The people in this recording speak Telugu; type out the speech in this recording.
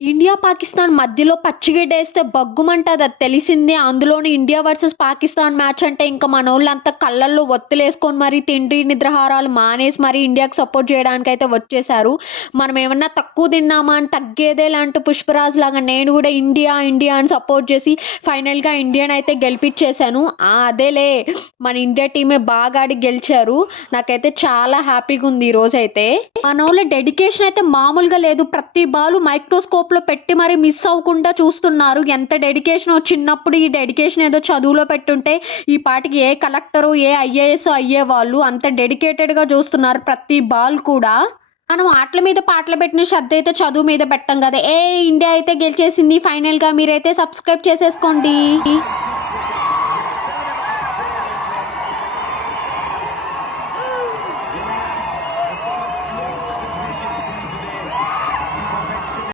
ఇండియా, పాకిస్తాన్ మధ్యలో పచ్చిగడ్డేస్తే బగ్గుమంటది అది తెలిసిందే. అందులోను ఇండియా వర్సెస్ పాకిస్తాన్ మ్యాచ్ అంటే ఇంక మనోళ్ళంతా కళ్ళల్లో ఒత్తులేసుకొని మరి తిండి నిద్రాహారాలు మానేసి మరి ఇండియాకి సపోర్ట్ చేయడానికైతే వచ్చేసారు. మనం ఏమన్నా తక్కువ తిన్నామా అని తగ్గేదేలాంటి పుష్పరాజ్ లాగా నేను కూడా ఇండియా, ఇండియా అని సపోర్ట్ చేసి ఫైనల్‌గా ఇండియాని అయితే గెలిపిచ్చేసాను. అదేలే మన ఇండియా టీమే బాగా ఆడి గెలిచారు. నాకైతే చాలా హ్యాపీగుంది ఈరోజైతే. మనోళ్ళ డెడికేషన్ అయితే మామూలుగా లేదు. ప్రతి బాలు మైక్రోస్కోప్‌లో పెట్టి మరి మిస్ అవ్వకుండా చూస్తున్నారు. ఎంత డెడికేషనో చిన్నప్పుడు ఈ డెడికేషన్ ఏదో చదువులో పెట్టుంటే ఈ పాటికి ఏ కలెక్టరో, ఏ ఐఏఎస్సో అయ్యేవాళ్ళు. అంత డెడికేటెడ్‌గా చూస్తున్నారు ప్రతి బాల్ కూడా. మనం ఆటల మీద పాటలు పెట్టిన శ్రద్ధ అయితే చదువు మీద పెట్టం కదా! ఇండియా అయితే గెలిచేసింది ఫైనల్‌గా. మీరైతే సబ్స్క్రైబ్ చేసేసుకోండి.